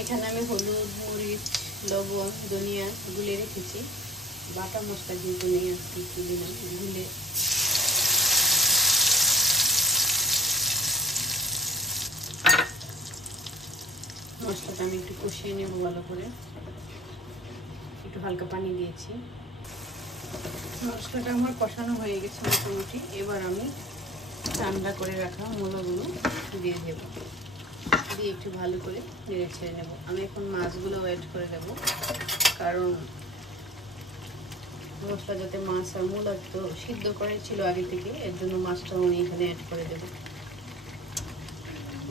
এখানে আমি হলুদ, মরিচ, লবণ, ধনিয়া গুলে রেখেছি। বাটা মশলা কিন্তু নেই, আজকে একটু দিলাম গুলে। মশলাটা আমি একটু কষিয়ে নেব ভালো করে, একটু হালকা পানি দিয়েছি। মশলাটা আমার কষানো হয়ে গেছে মোটামুটি। এবার আমি ঠান্ডা করে রাখা মূলাগুলো দিয়ে দেব, দিয়ে একটু ভালো করে নেড়ে ছেড়ে নেব। আমি এখন মাছগুলো অ্যাড করে দেব, কারণ মশলা যাতে মাছ আর মূলা তো সিদ্ধ করে ছিল আগে থেকে, এর জন্য মাছটাও আমি এখানে অ্যাড করে দেব,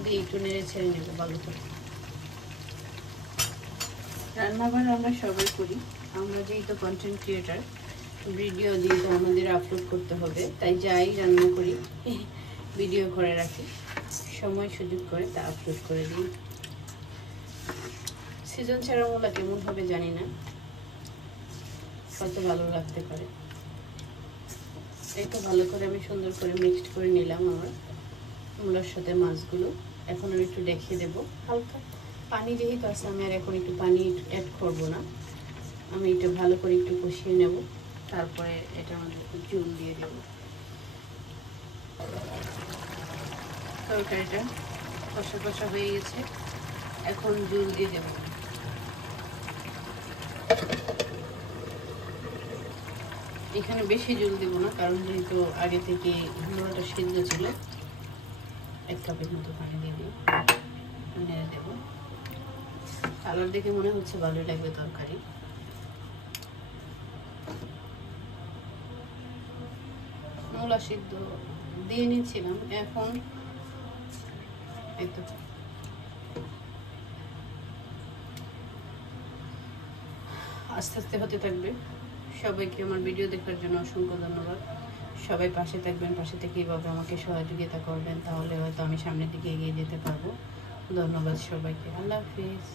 দিয়ে একটু নেড়ে ছেড়ে নেব ভালো করে। রান্নাবান্না আমরা সবাই করি, আমরা যেহেতু কন্টেন্ট ক্রিয়েটার, ভিডিও যেহেতু আমাদের আপলোড করতে হবে, তাই যাই রান্না করি ভিডিও করে রাখি, সময় সুযোগ করে তা আপলোড করে দিই। সিজন ছাড়া মূলা কেমন হবে জানি না, কত ভালো লাগতে পারে। একটু ভালো করে আমি সুন্দর করে মিক্সড করে নিলাম আমার মূলার সাথে মাছগুলো। এখন আমি একটু দেখিয়ে দেবো, হালকা পানি যেহেতু আছে আমি আর এখন একটু পানি অ্যাড করবো না। আমি এটা ভালো করে একটু কষিয়ে নেব, তারপরে এটার মধ্যে একটু ঝোল দিয়ে দেব। তরকারিটা কষা কষা হয়ে গেছে, এখন ঝোল দিয়ে দেব। এখানে বেশি ঝোল দেবো না, কারণ যেহেতু আগে থেকে মূলাটা সিদ্ধ ছিল। 1 কাপের মতো পানি দিয়ে দিই, নেড়ে দেব। কালার দেখে মনে হচ্ছে ভালোই লাগবে তরকারি। মূলা সিদ্ধ দিয়ে নিচ্ছিলাম, এখন একটু আস্তে আস্তে হতে থাকবে। সবাইকে আমার ভিডিও দেখার জন্য অসংখ্য ধন্যবাদ। সবাই পাশে থাকবেন, পাশে থেকে এইভাবে আমাকে সহযোগিতা করবেন, তাহলে হয়তো আমি সামনের দিকে এগিয়ে যেতে পারবো। ধন্যবাদ সবাইকে, আল্লাহ হাফিজ।